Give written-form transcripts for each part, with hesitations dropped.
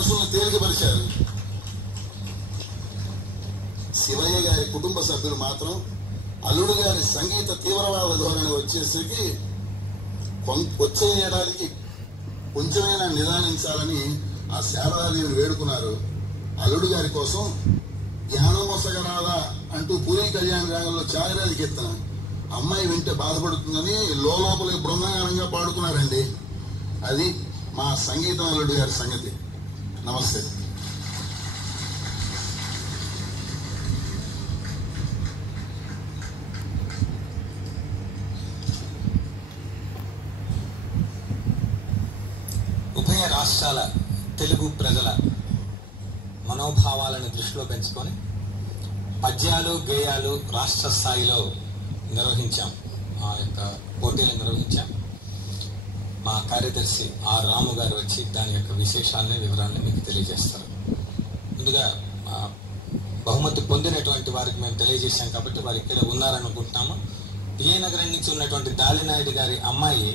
మనసులను తేలికపరిచారు. శివయ్య గారి కుటుంబ సభ్యులు మాత్రం అల్లుడు గారి సంగీత తీవ్రవాద ధోరణి వచ్చేసరికి వచ్చే ఏడాదికి కొంచెమైనా నిదానించాలని ఆ శారదాదేవిని వేడుకున్నారు. అల్లుడు గారి కోసం జ్ఞానం మొసగరాదా అంటూ పూరీ కళ్యాణ రాగంలో త్యాగరాజు కీర్తన అమ్మాయి వింటే బాధపడుతుందని లోపలికి బృందాగానంగా పాడుకున్నారండి. అది మా సంగీతం అల్లుడు గారి సంగతి. నమస్తే. ఉభయ రాష్ట్రాల తెలుగు ప్రజల మనోభావాలను దృష్టిలో పెంచుకొని పద్యాలు గేయాలు రాష్ట్ర స్థాయిలో నిర్వహించాం. ఆ యొక్క పోటీలు నిర్వహించాం. మా కార్యదర్శి ఆర్ రాము గారు వచ్చి దాని యొక్క విశేషాలని వివరాలని మీకు తెలియజేస్తారు. ముందుగా బహుమతి పొందినటువంటి వారికి మేము తెలియజేశాం కాబట్టి వారు ఇక్కడ ఉన్నారనుకుంటున్నాము. విజయనగరం నుంచి ఉన్నటువంటి దాలినాయుడు గారి అమ్మాయి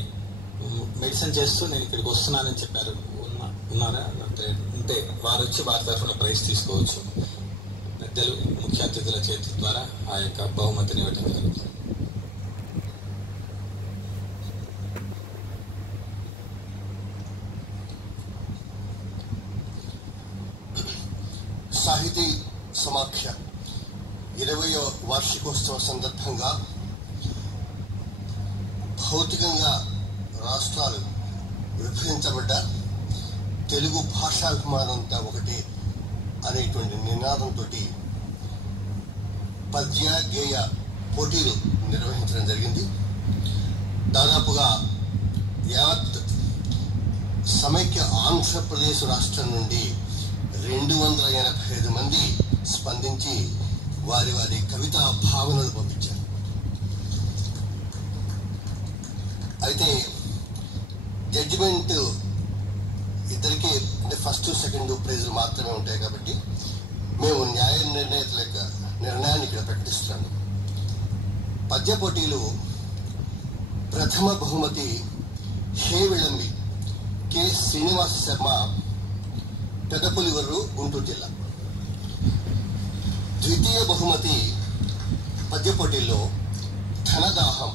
మెడిసిన్ చేస్తూ నేను ఇక్కడికి వస్తున్నానని చెప్పారు. ఉన్నారా? ఉంటే వారు వచ్చి వారి తరఫున ప్రైజ్ తీసుకోవచ్చు. పెద్దలు ముఖ్య అతిథుల చేతి ద్వారా ఆ యొక్క బహుమతిని ఇవ్వడం జరుగుతుంది. సాహితీ సమాఖ్య 20వ వార్షికోత్సవ సందర్భంగా భౌతికంగా రాష్ట్రాలు విభజించబడ్డ తెలుగు భాషాభిమానంతా ఒకటి అనేటువంటి నినాదంతో పద్య గేయ పోటీలు నిర్వహించడం జరిగింది. దాదాపుగా యావత్ సమైక్య ఆంధ్రప్రదేశ్ రాష్ట్రం నుండి 285 మంది స్పందించి వారి వారి కవితా భావనలు పంపించారు. అయితే జడ్జిమెంట్ ఇద్దరికి అంటే ఫస్ట్ సెకండ్ ప్రైజులు మాత్రమే ఉంటాయి కాబట్టి మేము న్యాయ నిర్ణేతల యొక్క నిర్ణయాన్ని ఇక్కడ ప్రకటిస్తున్నాను. పద్య పోటీలు ప్రథమ బహుమతి హే విళంబి కె శ్రీనివాస శర్మ, పెదపులివర్రు, గుంటూరు జిల్లా. ద్వితీయ బహుమతి పద్య పోటీల్లో ధనదాహం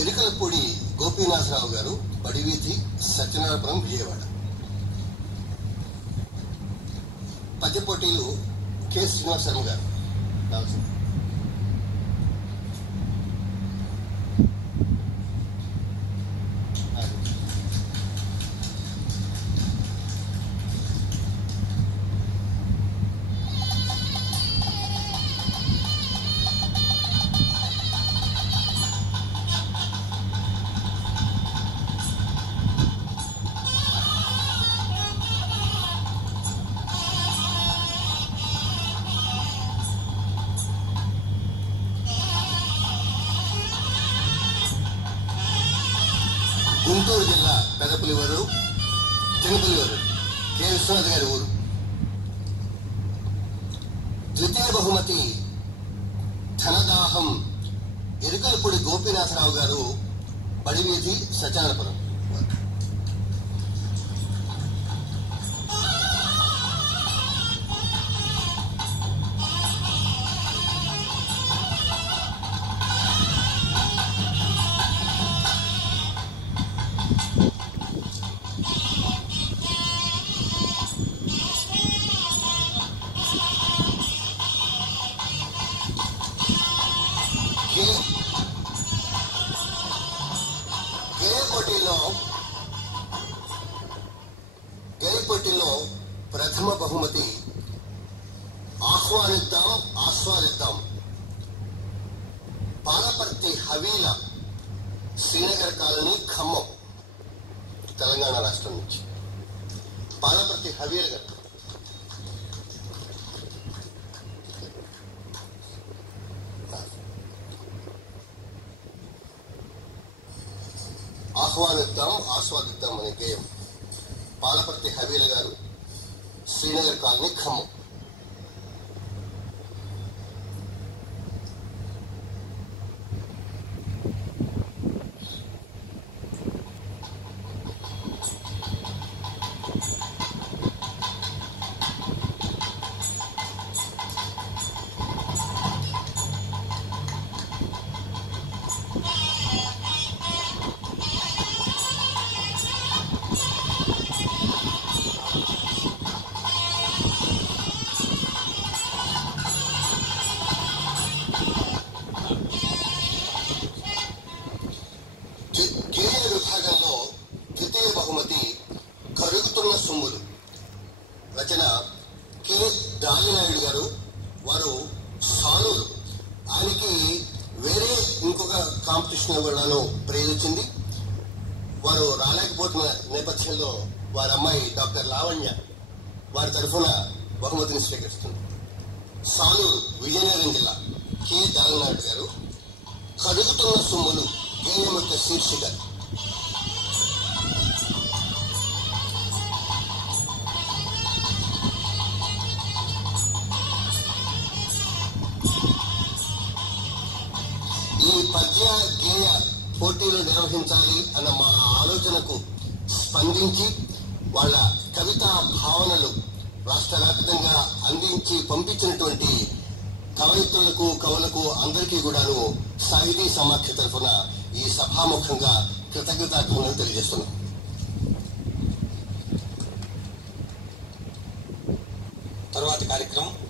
ఎరుకలపూడి గోపీనాథరావు గారు, బడివీధి, సత్యనారాయణపురం, విజయవాడ. పద్య పోటీలు కె శ్రీనివాస శర్మ గారు. గుంటూరు జిల్లా పెదపులివరు, చిన్నపులివరు, కె విశ్వనాథ్ గారి ఊరు. ద్వితీయ బహుమతి ధనదాహం ఎరుకలపూడి గోపీనాథరావు గారు, బడివీధి, సత్యనారాయణపురం. గేయ పోటీలో ప్రథమ బహుమతి ఆస్వాదిద్దాం పాలపర్తి హవీల, శ్రీనగర్ కాలనీ, ఖమ్మం, తెలంగాణ రాష్ట్రం నుంచి. పాలపర్తి హవీల గారు. ఆస్వాదిద్దాం అనే గేయం పాలపర్తి హవీల గారు, శ్రీనగర్ కాలనీ, ఖమ్మం. సొమ్ములు రచన కె దాలినాయుడు గారు. వారు సాలూరు. ఆయనకి వేరే ఇంకొక కాంపిటీషన్ కూడాను ప్రైజ్ వచ్చింది. వారు రాలేకపోతున్న నేపథ్యంలో వారి అమ్మాయి డాక్టర్ లావణ్య వారి తరఫున బహుమతిని స్వీకరిస్తుంది. సాలూరు, విజయనగరం జిల్లా, కె దాలినాయుడు గారు. కడుగుతున్న సొమ్ములు గేయం యొక్క శీర్షిక. ఈ పద్య గేయ పోటీలు నిర్వహించాలి అన్న మా ఆలోచనకు స్పందించి వాళ్ళ కవితా భావనలు రాష్ట్ర వ్యాప్తంగా అందించి పంపించినటువంటి కవయిత్రులకు, కవులకు అందరికీ కూడాను సాహితీ సమాఖ్య తరఫున ఈ సభాముఖంగా కృతజ్ఞతాజ్ఞతలు తెలియజేస్తున్నాం. తరువాతి కార్యక్రమం